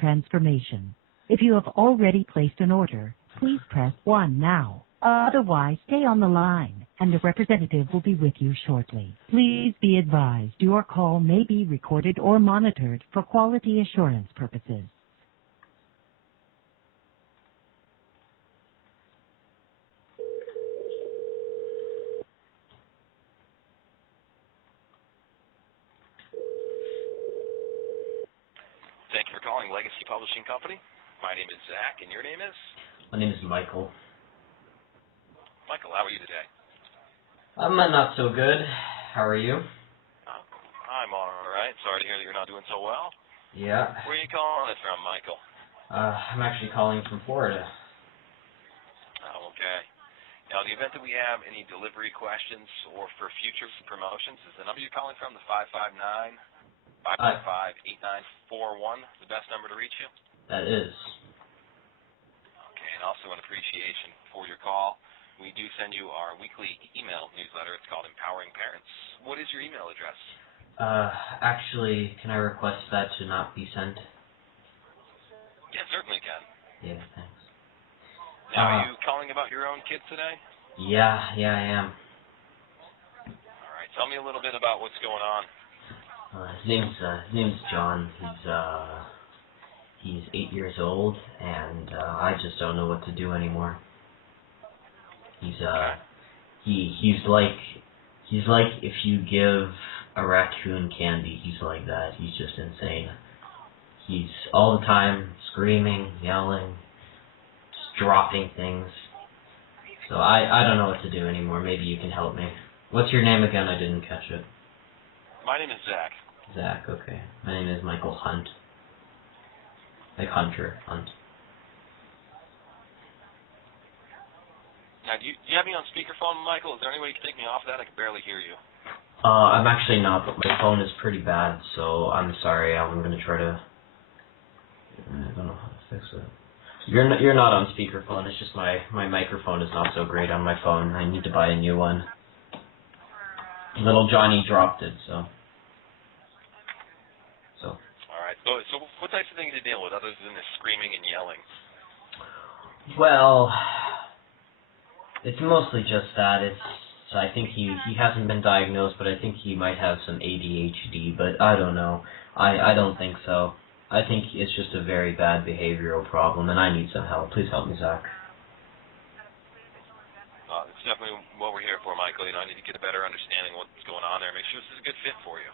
transformation. If you have already placed an order, please press 1 now. Otherwise, stay on the line, and a representative will be with you shortly. Please be advised your call may be recorded or monitored for quality assurance purposes. Thank you for calling Legacy Publishing Company. My name is Zach, and your name is? My name is Michael. Michael, how are you today? I'm not so good. How are you? I'm all right. Sorry to hear that you're not doing so well. Yeah. Where are you calling us from, Michael? I'm actually calling from Florida. Oh, okay. Now, in the event that we have any delivery questions or for future promotions, is the number you're calling from the 559-555-8941 the best number to reach you? That is. Okay, and also in appreciation for your call, we do send you our weekly email newsletter. It's called Empowering Parents. What is your email address? Actually, can I request that to not be sent? Yeah, certainly can. Yeah, thanks. Now, are you calling about your own kids today? Yeah, I am. All right, tell me a little bit about what's going on. His name's John. He's 8 years old, and I just don't know what to do anymore. He's like if you give a raccoon candy, he's like that. He's just insane. He's all the time screaming, yelling, just dropping things. So I don't know what to do anymore. Maybe you can help me. What's your name again? I didn't catch it. My name is Zach. Zach, okay. My name is Michael Hunt. Like Hunter, Hunt. Now, do you have me on speakerphone, Michael? Is there any way you can take me off that? I can barely hear you. I'm actually not, but my phone is pretty bad, so I'm sorry. I'm gonna try to. I don't know how to fix it. You're not on speakerphone. It's just my microphone is not so great on my phone. I need to buy a new one. Little Johnny dropped it, so. All right. So what types of things do you deal with other than the screaming and yelling? Well, it's mostly just that. I think he hasn't been diagnosed, but I think he might have some ADHD, but I don't know. I don't think so. I think it's just a very bad behavioral problem, and I need some help. Please help me, Zach. It's definitely what we're here for, Michael. I need to get a better understanding of what's going on there. Make sure this is a good fit for you.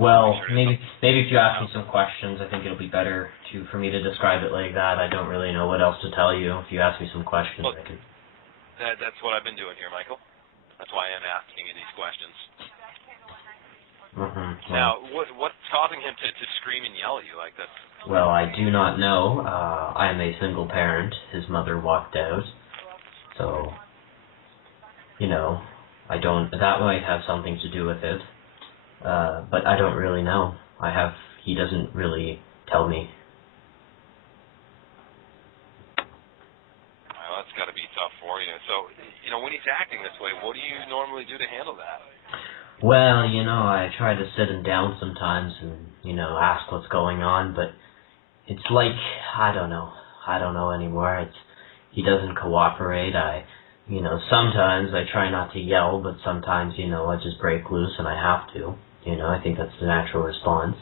Well, maybe if you ask me some questions, I think it'll be better for me to describe it like that. I don't really know what else to tell you. If you ask me some questions, I can. That's what I've been doing here, Michael. That's why I am asking you these questions. Mm-hmm. Now, what's causing him to scream and yell at you like this? Well, I do not know. I am a single parent. His mother walked out, so that might have something to do with it. But I don't really know. He doesn't really tell me. Well, that's got to be tough for you. So, when he's acting this way, what do you normally do to handle that? Well, I try to sit him down sometimes and, ask what's going on, but it's like, I don't know anymore. He doesn't cooperate. Sometimes I try not to yell, but sometimes, I just break loose and I have to. I think that's the natural response.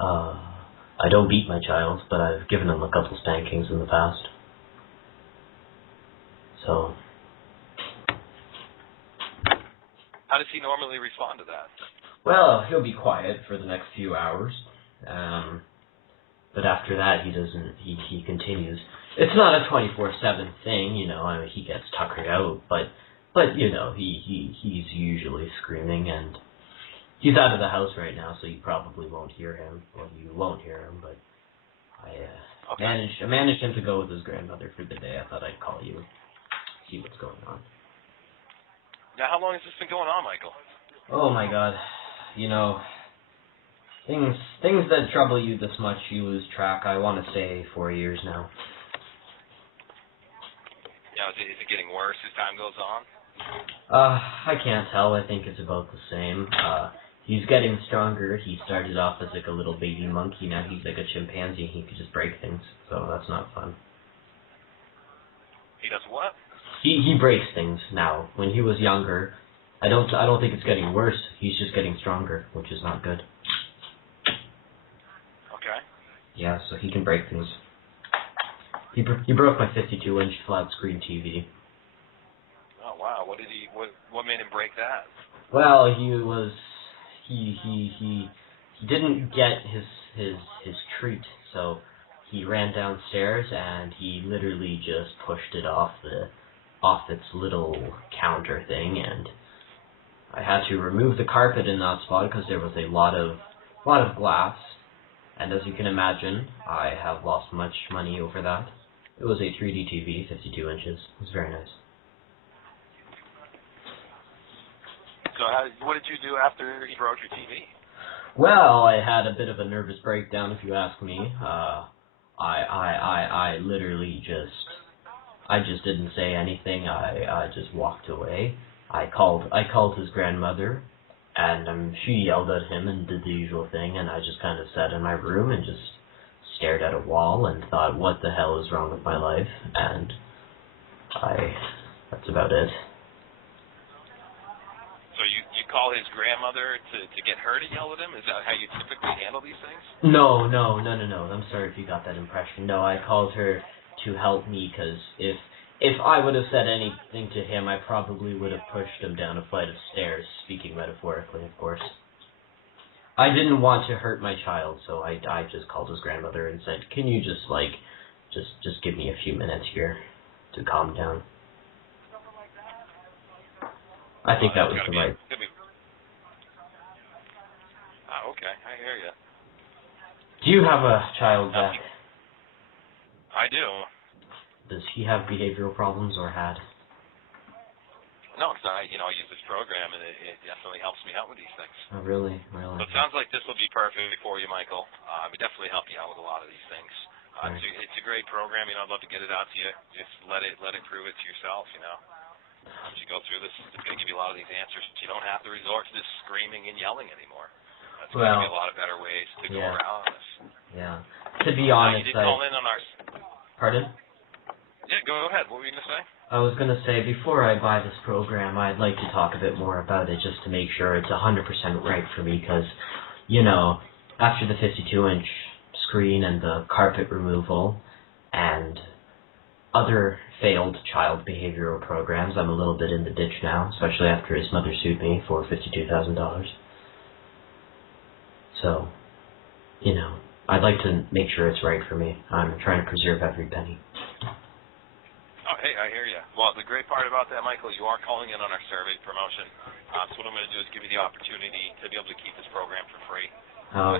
I don't beat my child, but I've given him a couple spankings in the past. So. How does he normally respond to that? Well, he'll be quiet for the next few hours. But after that, he doesn't. He continues. It's not a 24/7 thing, he gets tuckered out, but he's usually screaming, and he's out of the house right now, so you probably won't hear him, or you won't hear him. But I managed him to go with his grandmother for the day. I thought I'd call you, see what's going on. Now, how long has this been going on, Michael? Oh my God, things that trouble you this much, you lose track. I want to say 4 years now. Yeah, is it getting worse as time goes on? I can't tell. I think it's about the same. he's getting stronger. He started off as like a little baby monkey. Now he's like a chimpanzee. He could just break things. So that's not fun. He does what? He breaks things now. When he was younger, I don't think it's getting worse. He's just getting stronger, which is not good. Okay. Yeah, so he can break things. He broke my 52-inch flat screen TV. Oh wow! What made him break that? Well, he didn't get his treat, so he ran downstairs and he literally just pushed it off its little counter thing, and I had to remove the carpet in that spot because there was a lot of glass, and as you can imagine, I have lost much money over that. It was a 3D TV, 52 inches. It was very nice. So what did you do after he broke your TV? Well, I had a bit of a nervous breakdown, if you ask me. I literally I just didn't say anything. I just walked away. I called his grandmother, and she yelled at him and did the usual thing, and I just kind of sat in my room and just stared at a wall and thought, what the hell is wrong with my life? And that's about it. So you call his grandmother to get her to yell at him? Is that how you typically handle these things? No. I'm sorry if you got that impression. No, I called her to help me, because if I would have said anything to him, I probably would have pushed him down a flight of stairs, speaking metaphorically, of course. I didn't want to hurt my child, so I just called his grandmother and said, can you just give me a few minutes here to calm down? I think that was the right. Okay, I hear you. Do you have a child, Zach? I do. Does he have behavioral problems or had? No, because I use this program, and it definitely helps me out with these things. Oh, really? So it sounds like this will be perfect for you, Michael. It would definitely help you out with a lot of these things. Right. It's a great program. I'd love to get it out to you. Just let it prove it to yourself. As you go through this, it's going to give you a lot of these answers. You don't have to resort to this screaming and yelling anymore. That's going to give you a lot of better ways to go around this. Yeah. To be honest, you did call in on our. Pardon? Yeah, go ahead. What were you going to say? I was going to say, before I buy this program, I'd like to talk a bit more about it just to make sure it's 100% right for me, because, after the 52-inch screen and the carpet removal and other failed child behavioral programs, I'm a little bit in the ditch now, especially after his mother sued me for $52,000. So, I'd like to make sure it's right for me. I'm trying to preserve every penny. Oh, hey, I hear you. Well, the great part about that, Michael, you are calling in on our survey promotion. So what I'm going to do is give you the opportunity to be able to keep this program for free.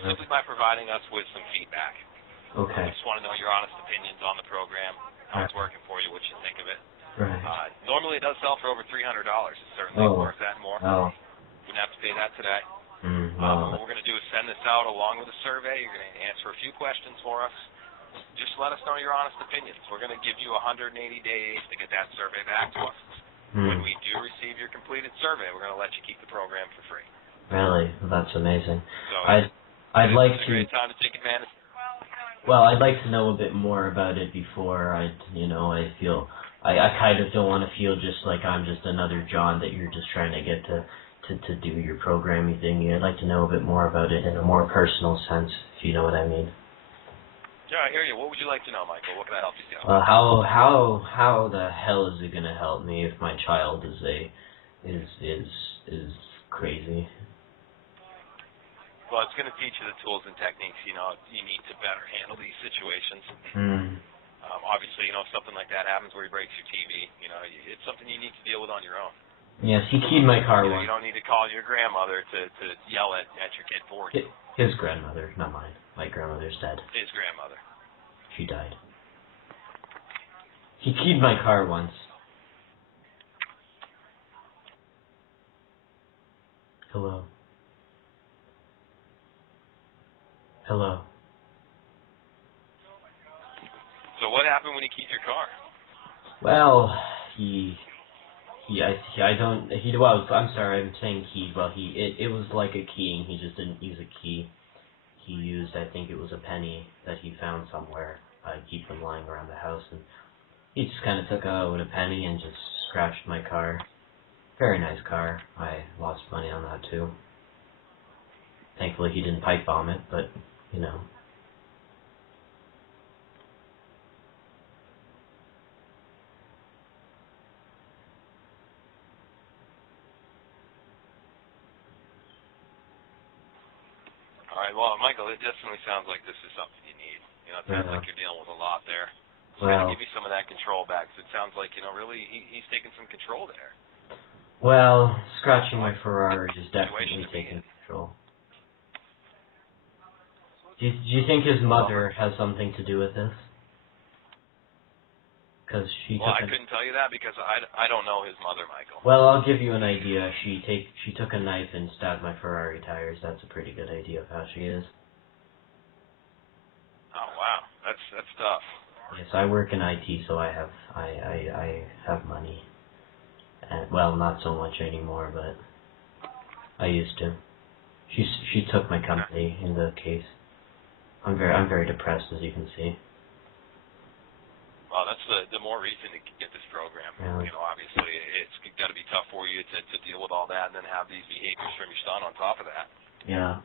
Simply by providing us with some feedback. Okay. I just want to know your honest opinions on the program, how it's working for you, what you think of it. Right. Normally it does sell for over $300. It's certainly worth that and more. Oh. You wouldn't have to pay that today. No. What we're going to do is send this out along with a survey. You're going to answer a few questions for us. Just let us know your honest opinions. We're going to give you 180 days to get that survey back to us. When we do receive your completed survey, we're going to let you keep the program for free. Really? Well, that's amazing. So I'd like to. It's a great time to take advantage. Well, I'd like to know a bit more about it before I feel I kind of don't want to feel just like I'm just another John that you're just trying to get to do your programming thing. I'd like to know a bit more about it in a more personal sense, if you know what I mean. Yeah, I hear you. What would you like to know, Michael? What can I help you do? How the hell is it gonna help me if my child is crazy? Well, it's going to teach you the tools and techniques you need to better handle these situations. Obviously, if something like that happens where he breaks your TV, it's something you need to deal with on your own. Yes, he keyed my car once. You don't need to call your grandmother to yell at your kid for you. His grandmother, not mine. My grandmother's dead. His grandmother. She died. He keyed my car once. Hello. Hello. So what happened when he keyed your car? Well, he I don't. He was. I'm sorry. I'm saying he. Well, it was like a keying. He just didn't use a key. He used. I think it was a penny that he found somewhere. I keep them lying around the house, and he just kind of took out with a penny and just scratched my car. Very nice car. I lost money on that too. Thankfully, he didn't pipe bomb it, but you know. All right, well, Michael, it definitely sounds like this is something you need. You know, it sounds like you're dealing with a lot there. So well, to give you some of that control back, 'cause it sounds like, you know, really he's taking some control there. Well, scratching my Ferrari is definitely taking control. Do you think his mother has something to do with this? Because well, I couldn't tell you that because I don't know his mother, Michael. Well, I'll give you an idea. She took a knife and stabbed my Ferrari tires. That's a pretty good idea of how she is. Oh wow, that's tough. Yes, I work in IT, so I have money. And, well, not so much anymore, but I used to. She took my company in the case. I'm very depressed, as you can see. Well, that's the more reason to get this program. Yeah. You know, obviously, it's got to be tough for you to deal with all that and then have these behaviors from your son on top of that. Yeah.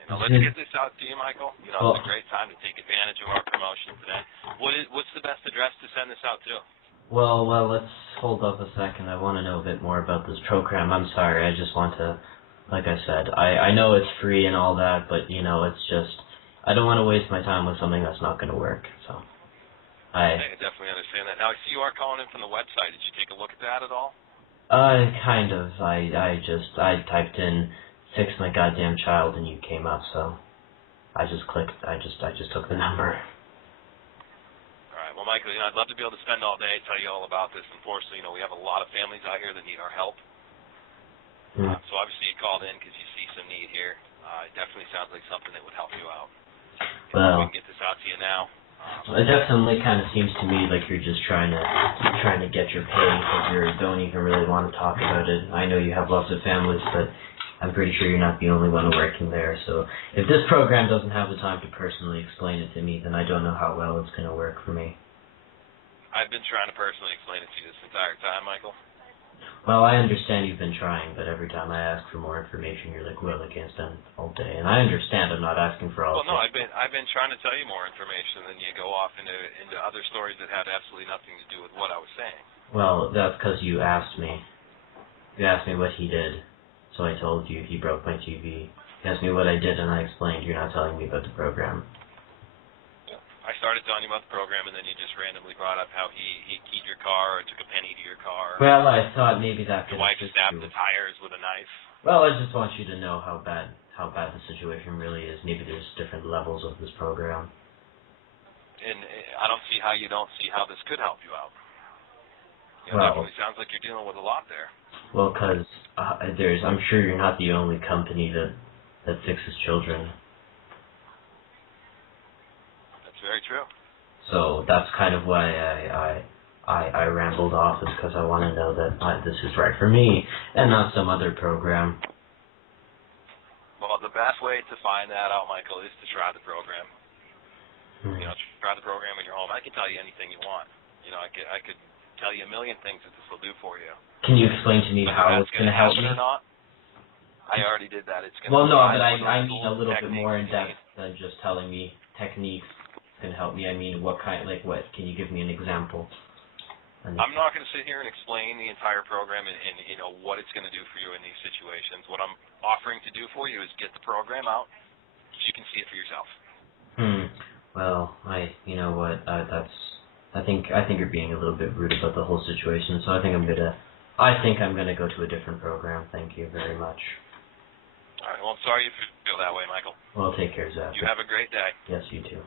You know, let's get this out to you, Michael. You know, it's a great time to take advantage of our promotion today. What's the best address to send this out to? Well, let's hold up a second. I want to know a bit more about this program. I'm sorry, I just want to, like I said, I know it's free and all that, but, you know, it's just, I don't want to waste my time with something that's not going to work, so. I definitely understand that. Now, I see you are calling in from the website. Did you take a look at that at all? Kind of. I typed in, fix my goddamn child, and you came up, so I just clicked, I just took the number. Well, Michael, you know, I'd love to be able to spend all day tell you all about this. Unfortunately, you know, we have a lot of families out here that need our help. So obviously you called in because you see some need here. It definitely sounds like something that would help you out. Well, we can get this out to you now. It definitely kind of seems to me like you're just trying to get your pay because you don't even really want to talk about it. I know you have lots of families, but I'm pretty sure you're not the only one working there. So if this program doesn't have the time to personally explain it to me, then I don't know how well it's going to work for me. I've been trying to personally explain it to you this entire time, Michael. Well, I understand you've been trying, but every time I ask for more information, you're like, well, I can't stand all day. And I understand I'm not asking for all day. Well, no, I've been trying to tell you more information, and then you go off into other stories that had absolutely nothing to do with what I was saying. Well, that's because you asked me. You asked me what he did, so I told you he broke my TV. You asked me what I did, and I explained. You're not telling me about the program. I started telling you about the program, and then you just randomly brought up how he keyed your car or took a penny to your car. Well, I thought maybe that could assist you. Your wife stabbed the tires with a knife. Well, I just want you to know how bad the situation really is. Maybe there's different levels of this program. And I don't see how you don't see how this could help you out. You know, definitely sounds like you're dealing with a lot there. Well, because I'm sure you're not the only company that fixes children. Very true. So that's kind of why I rambled off, is because I want to know that this is right for me and not some other program. Well, the best way to find that out, Michael, is to try the program. You know, try the program in your home. I can tell you anything you want. You know, I could tell you a million things that this will do for you. Can you explain to me how it's going to help me? Or not, I already did that. It's going to. Well, no, but I mean a little bit more in depth than just telling me techniques. Can help me. I mean, what kind? Like what? Can you give me an example? I'm not going to sit here and explain the entire program and you know what it's going to do for you in these situations. What I'm offering to do for you is get the program out so you can see it for yourself. Well, you know what? I think you're being a little bit rude about the whole situation. So I think I'm gonna go to a different program. Thank you very much. All right. Well, I'm sorry you feel that way, Michael. Well, take care, Zach. You have a great day. Yes, you too.